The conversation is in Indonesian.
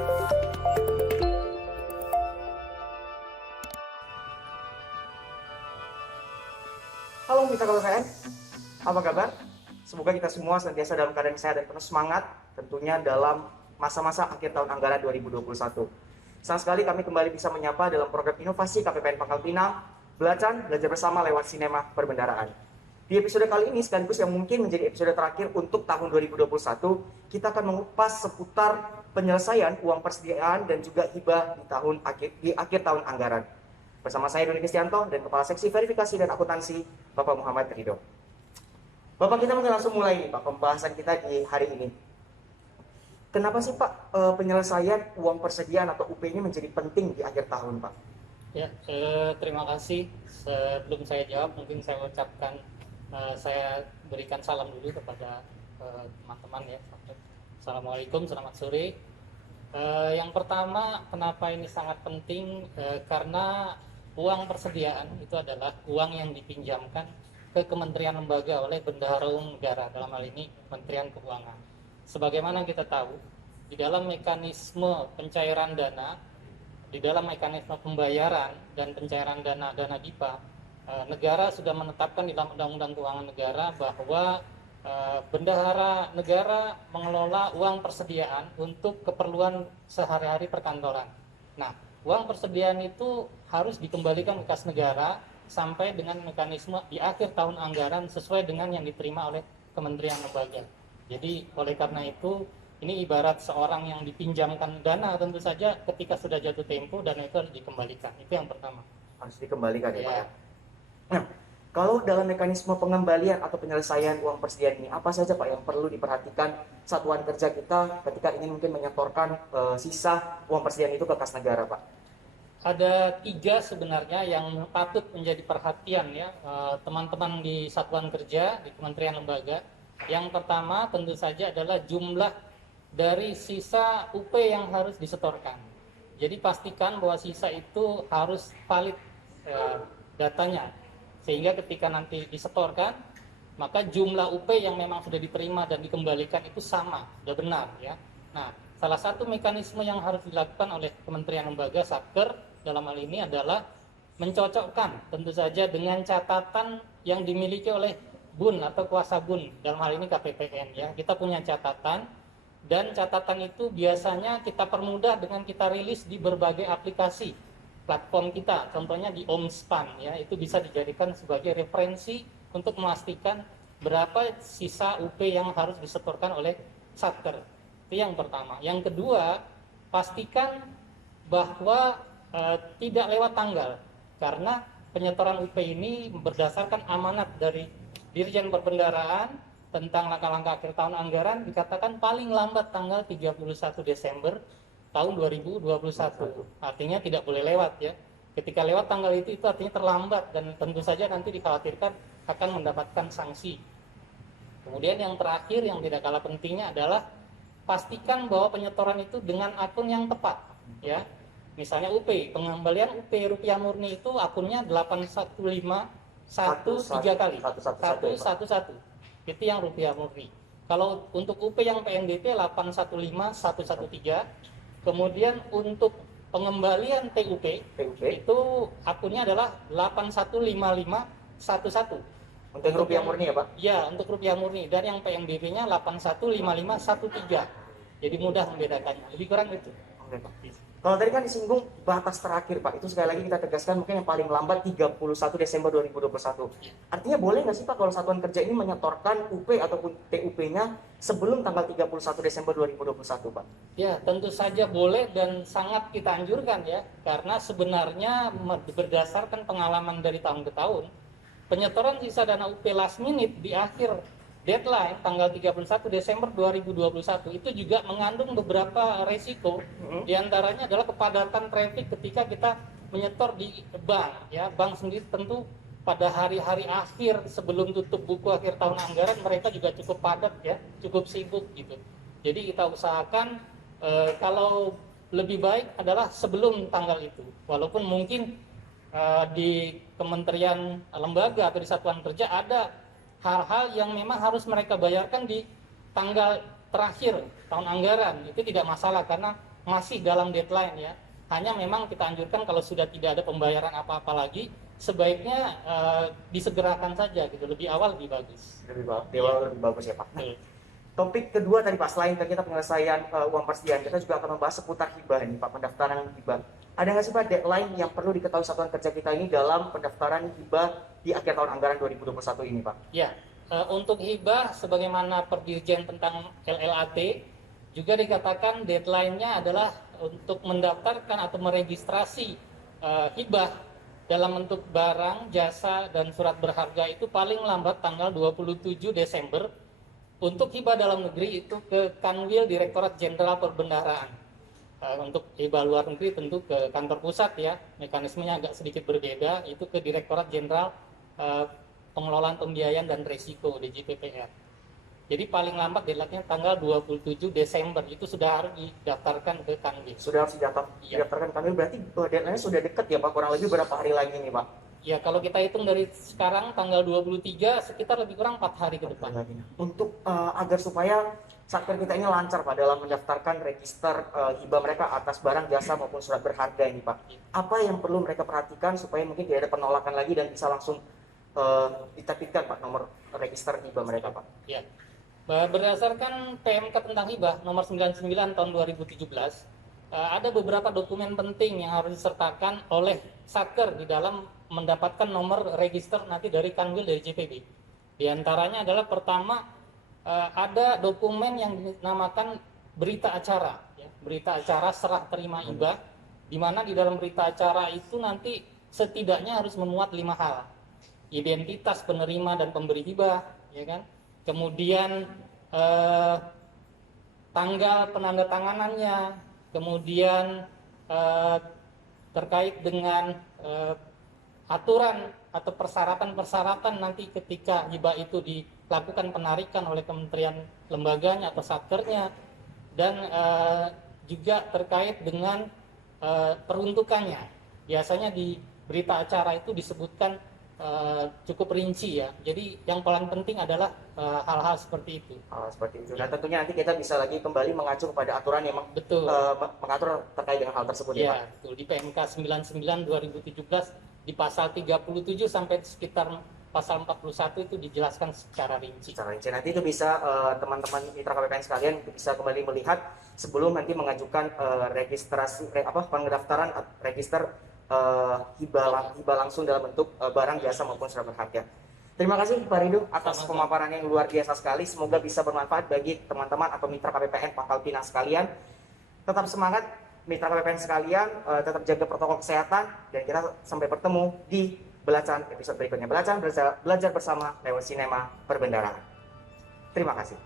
Halo mitra KPPN, apa kabar? Semoga kita semua senantiasa dalam keadaan sehat dan penuh semangat, tentunya dalam masa-masa akhir tahun anggaran 2021. Senang sekali kami kembali bisa menyapa dalam program inovasi KPPN Pangkal Pinang, belajar bersama lewat sinema perbendaraan. Di episode kali ini sekaligus yang mungkin menjadi episode terakhir untuk tahun 2021, kita akan mengupas seputar penyelesaian uang persediaan dan juga hibah di akhir tahun anggaran. Bersama saya Doni Kristianto dan Kepala Seksi Verifikasi dan Akuntansi, Bapak Muhammad Ridho. Bapak, kita mungkin langsung mulai nih Pak, pembahasan kita di hari ini. Kenapa sih Pak penyelesaian uang persediaan atau UP ini menjadi penting di akhir tahun Pak? Ya, terima kasih. Sebelum saya jawab, mungkin saya ucapkan, saya berikan salam dulu kepada teman-teman ya. Assalamualaikum, selamat sore. Yang pertama, kenapa ini sangat penting? Karena uang persediaan itu adalah uang yang dipinjamkan ke kementerian lembaga oleh bendahara umum negara, dalam hal ini Kementerian Keuangan. Sebagaimana kita tahu, di dalam mekanisme pencairan dana, di dalam mekanisme pembayaran dan pencairan dana DIPA, negara sudah menetapkan di dalam Undang-Undang Keuangan Negara bahwa bendahara negara mengelola uang persediaan untuk keperluan sehari-hari perkantoran. Nah, uang persediaan itu harus dikembalikan ke kas negara sampai dengan mekanisme di akhir tahun anggaran sesuai dengan yang diterima oleh kementerian lembaga. Jadi oleh karena itu, ini ibarat seorang yang dipinjamkan dana, tentu saja ketika sudah jatuh tempo dana itu harus dikembalikan. Itu yang pertama. Harus dikembalikan ya Pak ya. Ya. Nah, kalau dalam mekanisme pengembalian atau penyelesaian uang persediaan ini, apa saja Pak yang perlu diperhatikan satuan kerja kita ketika ingin mungkin menyetorkan sisa uang persediaan itu ke kas negara Pak? Ada 3 sebenarnya yang patut menjadi perhatian ya teman-teman di satuan kerja di kementerian lembaga. Yang pertama tentu saja adalah jumlah dari sisa UP yang harus disetorkan. Jadi pastikan bahwa sisa itu harus valid datanya, sehingga ketika nanti disetorkan maka jumlah UP yang memang sudah diterima dan dikembalikan itu sama, sudah benar ya. Nah, salah satu mekanisme yang harus dilakukan oleh kementerian lembaga Satker dalam hal ini adalah mencocokkan tentu saja dengan catatan yang dimiliki oleh BUN atau kuasa BUN, dalam hal ini KPPN ya. Kita punya catatan, dan catatan itu biasanya kita permudah dengan kita rilis di berbagai aplikasi platform kita, contohnya di Omspan ya, itu bisa dijadikan sebagai referensi untuk memastikan berapa sisa UP yang harus disetorkan oleh Satker. Itu yang pertama. Yang kedua, pastikan bahwa tidak lewat tanggal, karena penyetoran UP ini berdasarkan amanat dari Dirjen Perbendaraan tentang langkah-langkah akhir tahun anggaran, dikatakan paling lambat tanggal 31 Desember tahun 2021. Artinya tidak boleh lewat ya. Ketika lewat tanggal itu artinya terlambat, dan tentu saja nanti dikhawatirkan akan mendapatkan sanksi. Kemudian yang terakhir yang tidak kalah pentingnya adalah pastikan bahwa penyetoran itu dengan akun yang tepat ya. Misalnya UP, pengembalian UP rupiah murni itu akunnya 8151 kali. 111. Itu yang rupiah murni. Kalau untuk UP yang PNBP 815113. Kemudian untuk pengembalian TUP itu akunnya adalah 815511. Untuk rupiah murni ya Pak? Ya, untuk rupiah murni. Dan yang PNBP-nya 815513. Jadi mudah membedakannya. Lebih kurang itu. Oke Pak. Kalau tadi kan disinggung batas terakhir Pak, itu sekali lagi kita tegaskan mungkin yang paling lambat 31 Desember 2021. Artinya boleh nggak sih Pak kalau satuan kerja ini menyetorkan UP ataupun TUP-nya sebelum tanggal 31 Desember 2021 Pak? Ya, tentu saja boleh dan sangat kita anjurkan ya, karena sebenarnya berdasarkan pengalaman dari tahun ke tahun, penyetoran sisa dana UP last minute di akhir deadline tanggal 31 Desember 2021 itu juga mengandung beberapa resiko. Di antaranya adalah kepadatan traffic ketika kita menyetor di bank ya. Bank sendiri tentu pada hari-hari akhir sebelum tutup buku akhir tahun anggaran mereka juga cukup padat ya, cukup sibuk gitu. Jadi kita usahakan kalau lebih baik adalah sebelum tanggal itu. Walaupun mungkin di kementerian lembaga atau di satuan kerja ada hal-hal yang memang harus mereka bayarkan di tanggal terakhir tahun anggaran, itu tidak masalah karena masih dalam deadline ya. Hanya memang kita anjurkan kalau sudah tidak ada pembayaran apa-apa lagi, sebaiknya disegerakan saja gitu, lebih awal lebih bagus. Lebih bagus ya Pak. Betul. Topik kedua tadi Pak, selain kita penyelesaian uang persediaan, kita juga akan membahas seputar hibah ini Pak, pendaftaran hibah. Ada nggak sih Pak deadline yang perlu diketahui satuan kerja kita ini dalam pendaftaran hibah di akhir tahun anggaran 2021 ini Pak? Ya, untuk hibah sebagaimana perdirjen tentang LLAT juga dikatakan deadline-nya adalah untuk mendaftarkan atau meregistrasi hibah dalam bentuk barang, jasa, dan surat berharga itu paling lambat tanggal 27 Desember. Untuk hibah dalam negeri itu ke Kanwil Direktorat Jenderal Perbendaharaan. Untuk hibah luar negeri tentu ke kantor pusat ya, mekanismenya agak sedikit berbeda, itu ke Direktorat Jenderal Pengelolaan Pembiayaan dan Risiko DJPPR. Jadi paling lambat deadline-nya tanggal 27 Desember itu sudah harus didaftarkan ke Kanwil. Sudah harus didaftarkan Kanwil, berarti deadline-nya sudah dekat ya Pak, kurang lebih berapa hari lagi nih Pak? Ya, kalau kita hitung dari sekarang tanggal 23 sekitar lebih kurang 4 hari ke depan. Untuk agar supaya satker kita ini lancar Pak dalam mendaftarkan register hibah mereka atas barang, jasa maupun surat berharga ini Pak. Apa yang perlu mereka perhatikan supaya mungkin tidak ada penolakan lagi dan bisa langsung diterbitkan Pak nomor register hibah mereka Pak? Ya. Berdasarkan PMK tentang hibah nomor 99 tahun 2017, ada beberapa dokumen penting yang harus disertakan oleh satker di dalam mendapatkan nomor register nanti dari Kanwil dari JPB. Di antaranya adalah pertama, ada dokumen yang dinamakan berita acara, ya. Berita acara serah terima hibah, di mana di dalam berita acara itu nanti setidaknya harus memuat 5 hal. Identitas penerima dan pemberi hibah, ya kan? Kemudian tanggal penandatanganannya, kemudian terkait dengan aturan atau persyaratan-persyaratan nanti ketika hibah itu dilakukan penarikan oleh kementerian lembaganya atau satkernya, dan juga terkait dengan peruntukannya. Biasanya di berita acara itu disebutkan cukup rinci ya. Jadi yang paling penting adalah hal-hal seperti itu. Seperti itu. Dan tentunya nanti kita bisa lagi kembali mengacu kepada aturan yang betul. Mengatur terkait dengan hal tersebut ya, Pak. Betul. Di PMK 99 2017 di pasal 37 sampai sekitar pasal 41 itu dijelaskan secara rinci. Nanti itu bisa teman-teman mitra KPPN sekalian bisa kembali melihat sebelum nanti mengajukan registrasi pendaftaran register hibah langsung dalam bentuk barang, jasa maupun surat berharga. Terima kasih Pak Ridho atas pemaparan yang luar biasa sekali. Semoga bisa bermanfaat bagi teman-teman atau mitra KPPN Pangkal Pinang sekalian. Tetap semangat mitra KPPN sekalian, tetap jaga protokol kesehatan, dan kita sampai bertemu di Belacan episode berikutnya. Belacan belajar bersama lewat sinema perbendaharaan. Terima kasih.